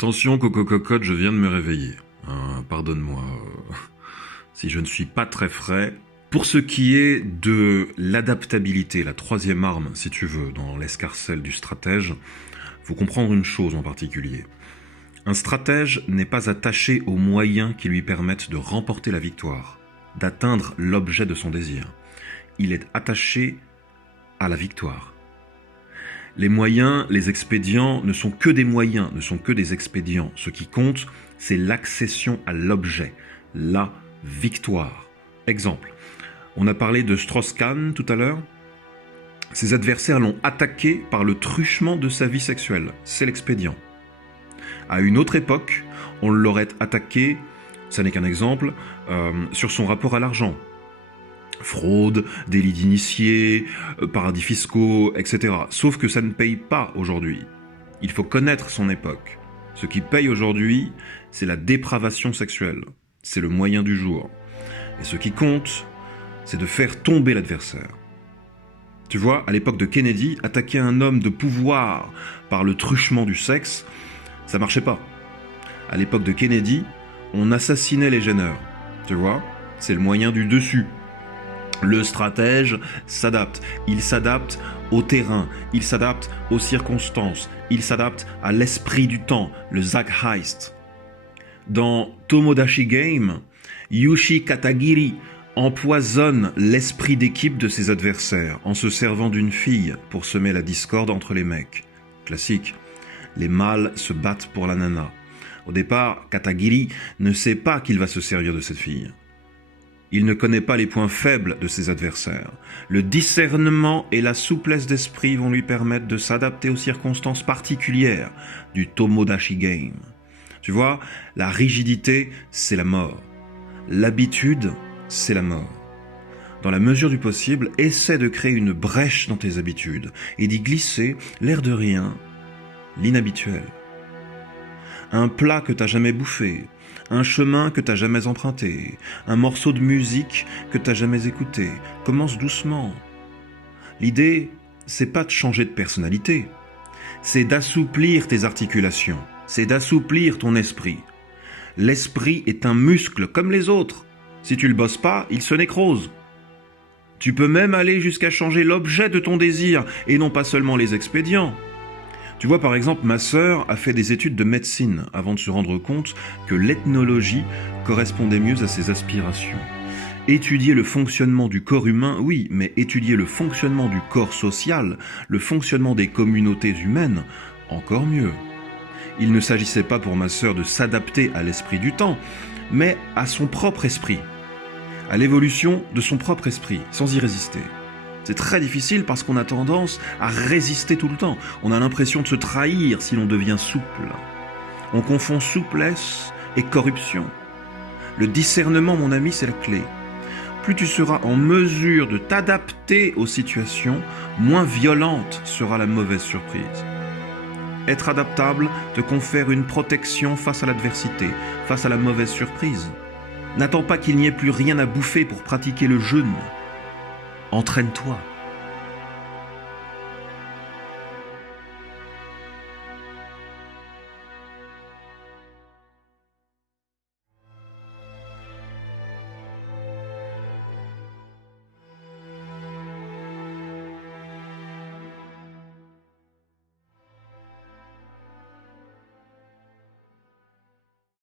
Attention, Coco Cocotte, je viens de me réveiller. Pardonne-moi si je ne suis pas très frais. Pour ce qui est de l'adaptabilité, la troisième arme, si tu veux, dans l'escarcelle du stratège, faut comprendre une chose en particulier. Un stratège n'est pas attaché aux moyens qui lui permettent de remporter la victoire, d'atteindre l'objet de son désir. Il est attaché à la victoire. Les moyens, les expédients ne sont que des moyens, ne sont que des expédients. Ce qui compte, c'est l'accession à l'objet, la victoire. Exemple, on a parlé de Strauss-Kahn tout à l'heure. Ses adversaires l'ont attaqué par le truchement de sa vie sexuelle. C'est l'expédient. À une autre époque, on l'aurait attaqué, ça n'est qu'un exemple, sur son rapport à l'argent. Fraude, délit d'initié, paradis fiscaux, etc. Sauf que ça ne paye pas aujourd'hui. Il faut connaître son époque. Ce qui paye aujourd'hui, c'est la dépravation sexuelle. C'est le moyen du jour. Et ce qui compte, c'est de faire tomber l'adversaire. Tu vois, à l'époque de Kennedy, attaquer un homme de pouvoir par le truchement du sexe, ça marchait pas. À l'époque de Kennedy, on assassinait les gêneurs. Tu vois, c'est le moyen du dessus. Le stratège s'adapte. Il s'adapte au terrain, il s'adapte aux circonstances, il s'adapte à l'esprit du temps, le Zeitgeist. Dans Tomodachi Game, Yushi Katagiri empoisonne l'esprit d'équipe de ses adversaires en se servant d'une fille pour semer la discorde entre les mecs. Classique, les mâles se battent pour la nana. Au départ, Katagiri ne sait pas qu'il va se servir de cette fille. Il ne connaît pas les points faibles de ses adversaires. Le discernement et la souplesse d'esprit vont lui permettre de s'adapter aux circonstances particulières du Tomodachi Game. Tu vois, la rigidité, c'est la mort. L'habitude, c'est la mort. Dans la mesure du possible, essaie de créer une brèche dans tes habitudes et d'y glisser, l'air de rien, l'inhabituel. Un plat que t'as jamais bouffé, un chemin que t'as jamais emprunté, un morceau de musique que t'as jamais écouté. Commence doucement. L'idée, c'est pas de changer de personnalité, c'est d'assouplir tes articulations, c'est d'assouplir ton esprit. L'esprit est un muscle comme les autres. Si tu le bosses pas, il se nécrose. Tu peux même aller jusqu'à changer l'objet de ton désir et non pas seulement les expédients. Tu vois, par exemple, ma sœur a fait des études de médecine avant de se rendre compte que l'ethnologie correspondait mieux à ses aspirations. Étudier le fonctionnement du corps humain, oui, mais étudier le fonctionnement du corps social, le fonctionnement des communautés humaines, encore mieux. Il ne s'agissait pas pour ma sœur de s'adapter à l'esprit du temps, mais à son propre esprit, à l'évolution de son propre esprit, sans y résister. C'est très difficile parce qu'on a tendance à résister tout le temps. On a l'impression de se trahir si l'on devient souple. On confond souplesse et corruption. Le discernement, mon ami, c'est la clé. Plus tu seras en mesure de t'adapter aux situations, moins violente sera la mauvaise surprise. Être adaptable te confère une protection face à l'adversité, face à la mauvaise surprise. N'attends pas qu'il n'y ait plus rien à bouffer pour pratiquer le jeûne. Entraîne-toi.